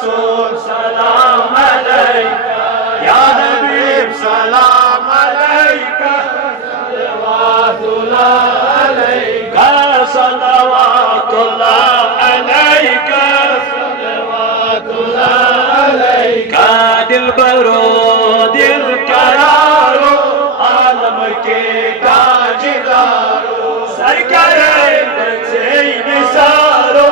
रसूल सलाम अलैका, या हबीब सलाम अलैका, सलवातुल्लाह अलैका, सलवातुल्लाह अलैका, सलवातुल्लाह अलैका। दिलबरो दिल करारो आलम के ताजदारो, सरकारे बचे निसारो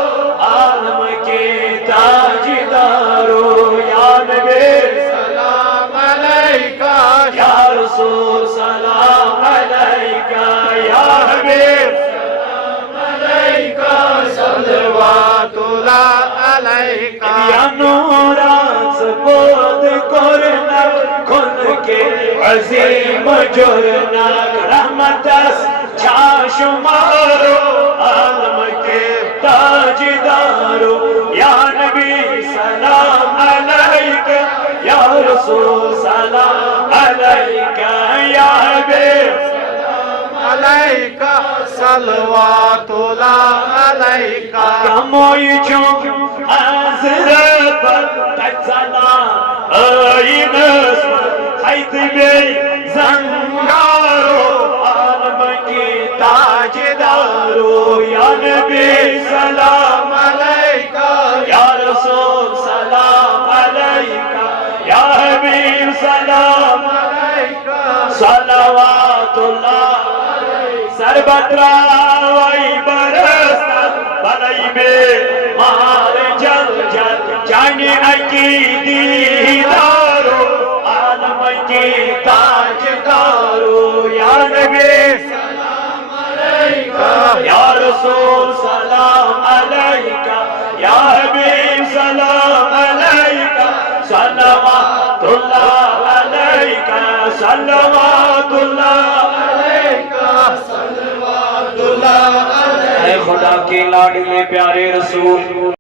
आलम के ताजदारो, या नबी सलाम अलैका, या रसूल सलाम अलैका, या हबीब सलाम अलैका, सलवातुल्लाह अलैका। या नूरास बोध करना खुल के अजीम जुरना, रहमतस छाशुमारो आलम के ताजदारो, या नबी सलाम अलैका, या रसूल सलाम अलैका, या हबीब सलाम अलैका, सलवातुल्लाह अलैका। कमोई चुक हज़रत तज़ला आइनस हैत में ज़ंगारो आलम की ताजदारो, या नबी सलाम अलैका, या रसूल सलाम अलैका, या हबीब सलाम अलैका, सलवातुल्लाह सरबत्रा वही बरसा भलाई में मार जल जल जाने की दीदारो आलम की ताजदारो, या नबी सलाम अलैका, या रसूल सलाम अलैका, या हबीब सलाम अलैका, सलवातुल्लाह अलैका, सलवातुल्लाह अलैका, सलवातुल्लाह अलैका। खुदा के लाडले प्यारे रसूल